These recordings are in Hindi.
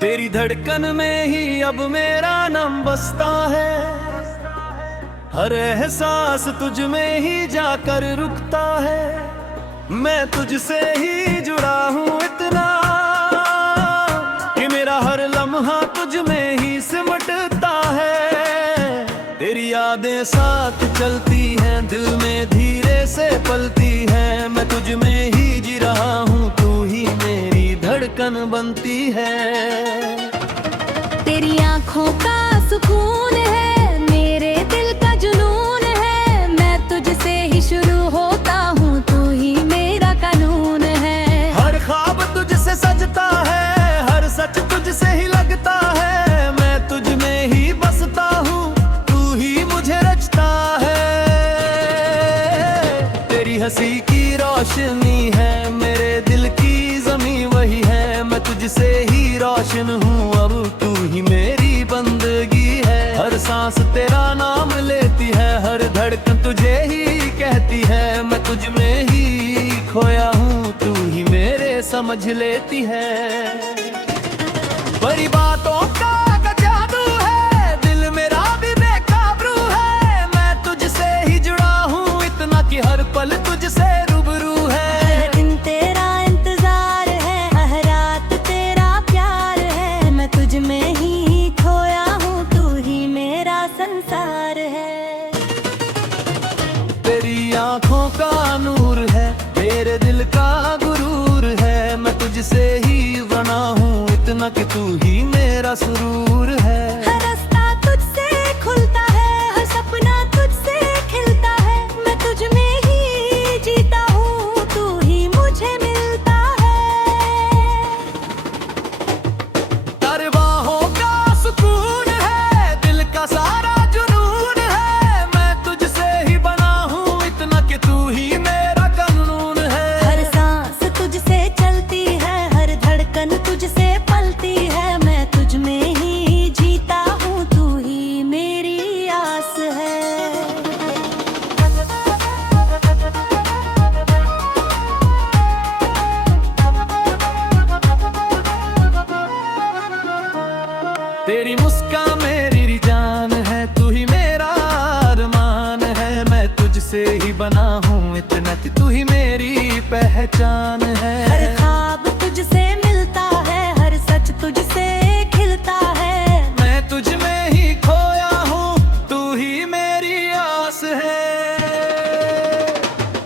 तेरी धड़कन में ही अब मेरा नाम बसता है। हर एहसास तुझ में ही जाकर रुकता है। मैं तुझसे ही जुड़ा हूँ इतना कि मेरा हर लम्हा तुझ में ही सिमटता है। तेरी यादें साथ चलती हैं, दिल में धीरे से पलती हैं। मैं तुझ में ही जी रहा हूँ, तू ही मेरी धड़कन बनती है। तेरी आँखों का सुकून है, मेरे दिल का जुनून है। मैं तुझसे ही शुरू होता हूँ, तू ही मेरा कानून है। हर ख्वाब तुझसे सजता है, हर सच तुझसे ही लगता है। मैं तुझ में ही बसता हूँ, तू ही मुझे रचता है। तेरी हंसी की रोशनी है, मेरे दिल की ज़मीं वही है। मैं तुझसे ही रोशन हूँ, अब तू ही मेरी बंदगी है। हर सांस तेरा नाम लेती है, हर धड़कन तुझे ही कहती है। मैं तुझ में ही खोया हूँ, तू ही मेरे समझ लेती है। बड़ी बातों का जादू है, दिल मेरा भी बेकाबू है। मैं तुझसे ही जुड़ा हूँ इतना कि हर पल तुझसे रूबरू है। हर दिन तेरा इंतजार है, हर रात तेरा प्यार है। मैं तुझ में ही खोया हूँ, तू ही मेरा संसार है। तेरी आँखों का नूर है, मेरे दिल का गुरूर है। मैं तुझसे ही बना हूँ इतना कि तू ही मेरा सुरूर है। हर रास्ता तुझसे खुलता है, हर सपना तुझसे खिलता है। मैं तुझ में ही जीता हूँ, तू ही मुझे मिलता है। तारे बाहों का सुकून है, दिल का सारा जुनून है। मैं तुझसे ही बना हूँ इतना कि तू ही मेरा कानून है। हर सांस तुझसे चलती है, हर धड़कन तुझसे पलती है। मैं तुझ में ही जीता हूँ, तू ही मेरी आस है। तेरी मुस्कान मेरी जान है, तू ही मेरा अरमान है। मैं तुझसे ही बना हूँ इतना कि तू ही मेरी पहचान है। हर ख्वाब तुझसे मिलता है, हर सच तुझसे खिलता है। मैं तुझ में ही खोया हूँ, तू ही मेरी आस है।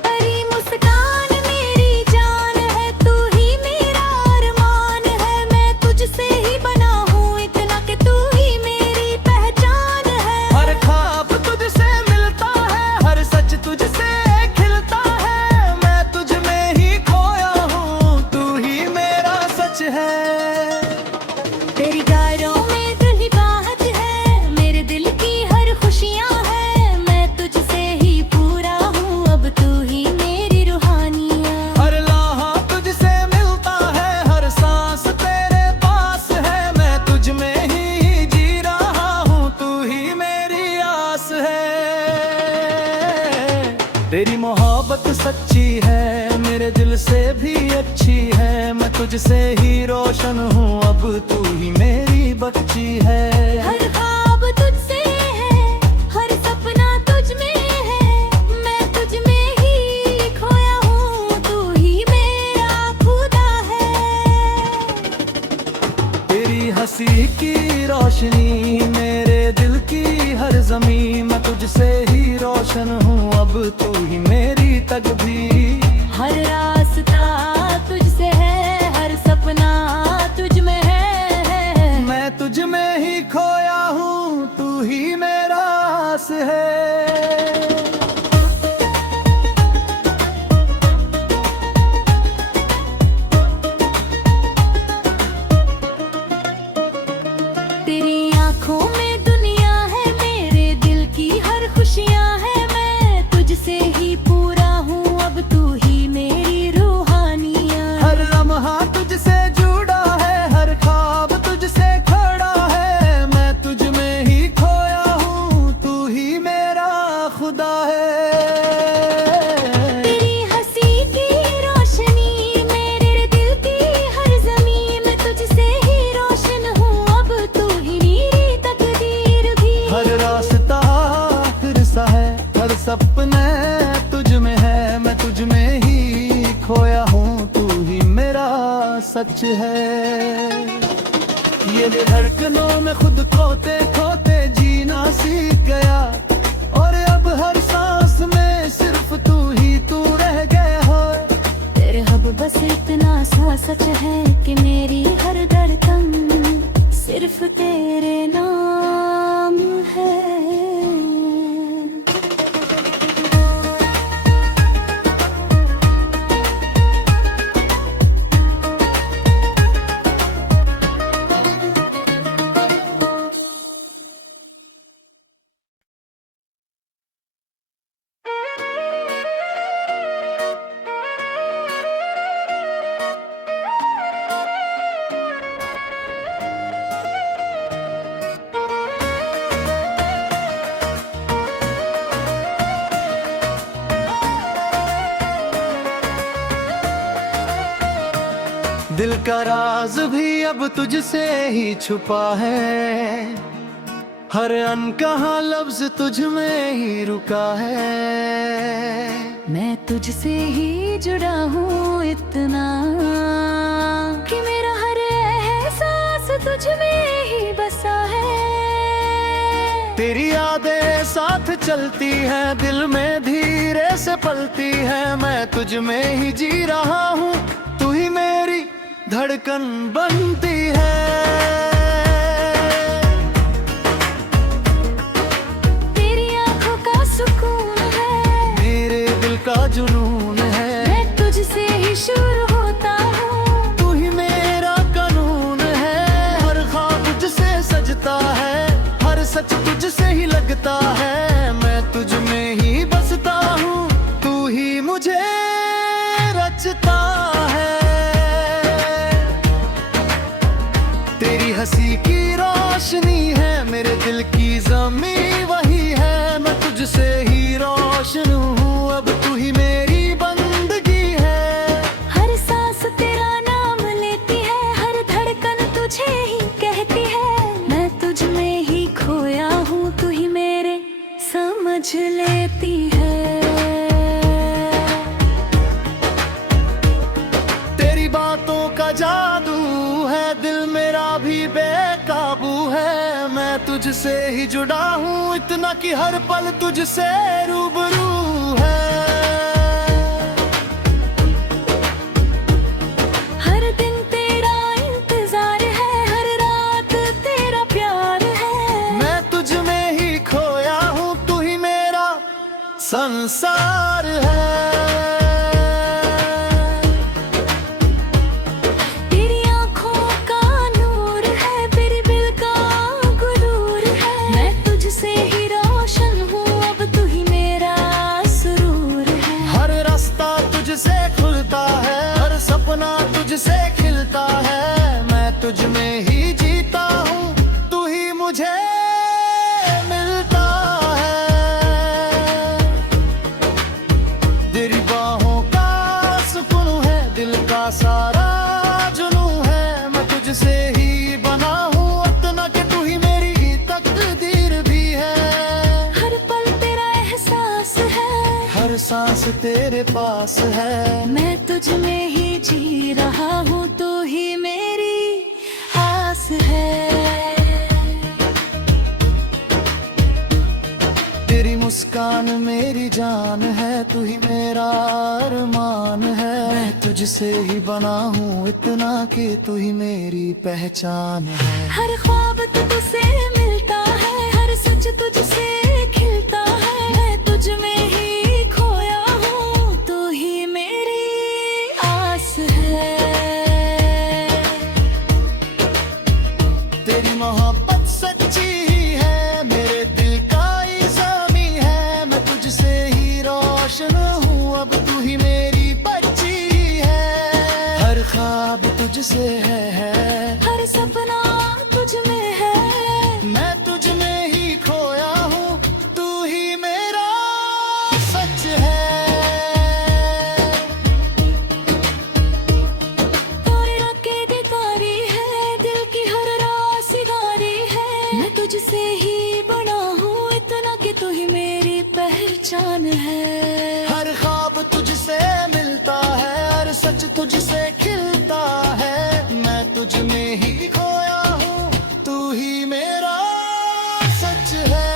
तेरी मुस्कान मेरी जान है, तू ही मेरा अरमान है। मैं तुझसे ही बना हूँ इतना कि तू ही मेरी पहचान है। हर ख्वाब तुझसे मिलता है, हर सच तुझसे खिलता है। मैं तुझ में ही खोया हूँ, तू ही मेरा सच है। तेरी गालों में दिल ही बाहत है, मेरे दिल की हर खुशियाँ है। मैं तुझसे ही पूरा हूँ, अब तू ही मेरी रूहानियाँ। हर लम्हा तुझसे मिलता है, हर सांस तेरे पास है। मैं तुझ में ही जी रहा हूँ, तू ही मेरी आस है। तेरी मोहब्बत सच्ची है, मेरे दिल से भी अच्छी है। मैं तुझसे ही रोशन हूँ, अब तू ही मेरी बच्ची है। हर ख्वाब तुझसे है, हर सपना तुझ में है। मैं तुझ में ही खोया हूँ, तू ही मेरा खुदा है। तेरी हंसी की रोशनी, मेरे दिल की हर ज़मीं। मैं तुझसे ही रोशन हूँ, अब तू ही मेरी तकदीर। हर रास्ता तुझसे है, हर सपना तुझ में है। मैं तुझ में ही खोया हूँ, तू ही मेरा आस है। तेरी आँखों में दुनिया है, मेरे दिल की हर खुशियाँ है। मैं तुझसे ही पूरा हूँ, अब तू ही मेरी रूहानियाँ। हर लम्हा तुझसे जुड़ा है, हर ख्वाब तुझसे खड़ा है। मैं तुझ में ही खोया हूँ, तू ही मेरा सपने तुझ में है, मैं तुझ में ही खोया हूँ, तू ही मेरा सच है। ये धड़कनों में खुद खोते खोते जीना सीख गया, और अब हर सांस में सिर्फ तू रह गया हो। तेरे अब बस इतना सा सच है कि मेरी हर धड़कन सिर्फ तेरे नाम है। दिल का राज भी अब तुझसे ही छुपा है, हर अनकहा लफ्ज तुझ में ही रुका है। मैं तुझसे ही जुड़ा हूँ इतना कि मेरा हर एहसास तुझ में ही बसा है। तेरी यादें साथ चलती हैं, दिल में धीरे से पलती है। मैं तुझ में ही जी रहा हूँ, तू ही मेरी धड़कन बनती है। तेरी आंखों का सुकून है, मेरे दिल का जुनून है। मैं तुझसे ही शुरू होता हूँ, तू ही मेरा कानून है। हर ख्वाब तुझसे सजता है, हर सच तुझसे ही लगता है। मैं तुझ में ही बसता हूँ, तू ही मुझे रचता है। तेरी हंसी की रोशनी है, मेरे दिल की ज़मीं वही है। मैं तुझसे ही रोशन हूँ, अब तू ही मेरी बंदगी है। हर सांस तेरा नाम लेती है, हर धड़कन तुझे ही कहती है। मैं तुझ में ही खोया हूँ, तू ही मेरे समझ लेती है। तेरी बातों का जादू है, दिल मेरा भी बेकाबू है। मैं तुझसे ही जुड़ा हूँ इतना कि हर पल तुझसे रूबरू है। हर दिन तेरा इंतजार है, हर रात तेरा प्यार है। मैं तुझ में ही खोया हूँ, तू ही मेरा संसार है। तेरी आंखों का नूर है, तेरे दिल का गुरूर है। मैं तुझसे ही रोशन हूँ, अब तू ही मेरा सुरूर है। हर रास्ता तुझसे खुलता है, हर सपना तुझसे खिलता है। मैं तुझ में ही जीता हूँ, तू ही मुझे मिलता है। तेरी बाहों का सुकून है, दिल का सारा जुनू है। मैं तुझसे ही बना हूँ इतना कि तू ही मेरी तकदीर भी है। हर पल तेरा एहसास है, हर सांस तेरे पास है। मैं तुझ में ही जी रहा हूँ, तू ही मेरी आस है। तेरी मुस्कान मेरी जान है, तू ही मेरा अरमान है। मैं तुझसे ही बना हूँ इतना कि तू ही मेरी पहचान है। हर ख्वाब तुझसे मिलता है, हर सच तुझसे खिलता है। मैं तुझ में ही खोया हूँ, तू ही मेरी आस है। तेरी मोहब्बत सच्ची ही है, मेरे दिल का इज़ामी है। मैं तुझसे ही रोशन हूँ, अब तू ही मेरी बच्ची है। हर ख्वाब तुझसे है, हर सपना तुझ में है। मैं तुझ में ही खोया हूँ, तू ही मेरा सच है। तेरा केदारी है, दिल की हर रासिदारी है। मैं तुझसे ही बना हूँ इतना कि तू ही मेरी पहचान पहचान है। हर ख्वाब तुझसे मिलता है, हर सच तुझसे खिलता है। मैं तुझ में ही खोया हूँ, तू ही मेरा सच है।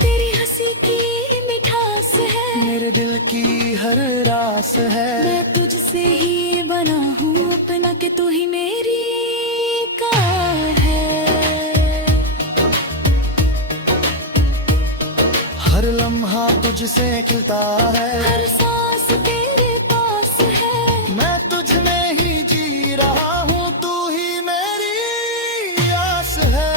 तेरी हंसी की मिठास है, मेरे दिल की हर रास है। मैं तुझसे ही बना हूँ अपना, कि तू ही मेरी कार है। हर लम्हा तुझसे खिलता है, हर सांस तेरे पास है। मैं तुझ में ही जी रहा हूँ, तू ही मेरी आस है।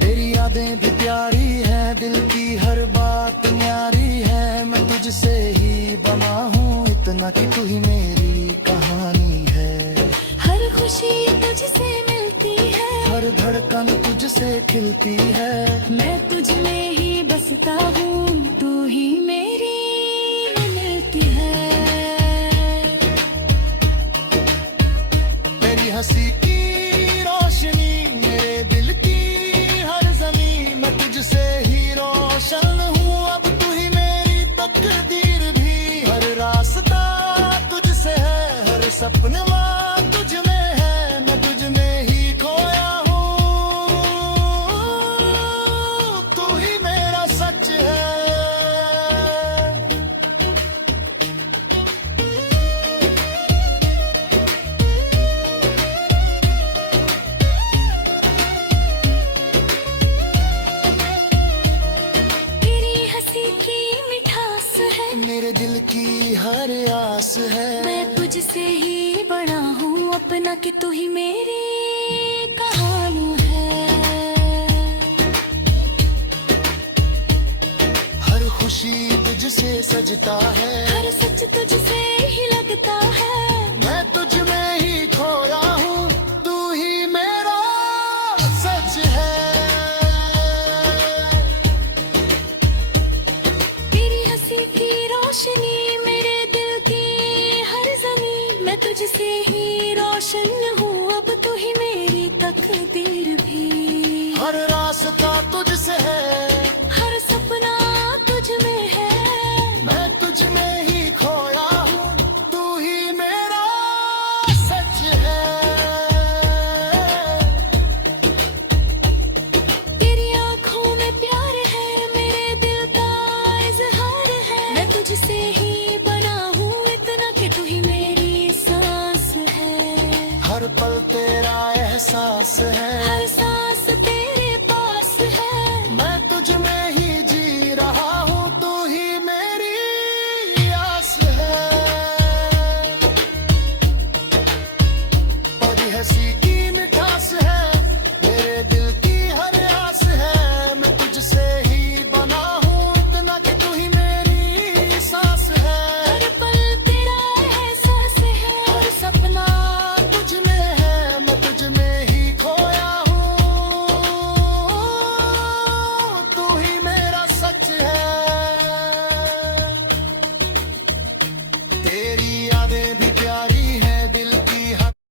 तेरी यादें भी प्यारी है, दिल की हर बात न्यारी है। मैं तुझसे ही बना हूँ इतना, कि तू ही मेरी कहानी है। हर खुशी तुझसे मिलती है, हर धड़कन तुझसे खिलती है। मैं तुझ में ही बसता हूँ, तू ही मेरी मिलती है। तेरी हंसी की रोशनी, मेरे दिल की हर जमी। मैं तुझसे ही रोशन हूँ, अब तू ही मेरी तकदीर भी। हर रास्ता तुझसे है, हर सपना तुझ में है। मैं तुझ में ही खोया हूँ, तू ही मेरा सच है। तेरी हंसी की मिठास है, मेरे दिल की हर आस है। मैं तुझसे ही बड़ा हूँ अपना, कि तू ही मेरी कहानी है। हर खुशी तुझसे सजता है, हर सच तुझसे ही लगता है। मैं तुझ में ही खोया हूँ, तू ही मेरा सच है। तेरी हंसी की रोशनी, मेरे दिल की हर जमी। मैं तुझसे ही रोशन हूँ, अब तू ही मेरी तकदीर भी। हर रास्ता तुझसे है, हर सपना तुझ में है। मैं तुझ में ही खोया हूँ, तू ही मेरा सच है। तेरी आंखों में प्यार है, मेरे दिल का इजहार है। मैं तुझसे ही बना हूँ इतना, कि तू ही मेरी सांस है। हर पल तेरा एहसास है, हर सांस तेरा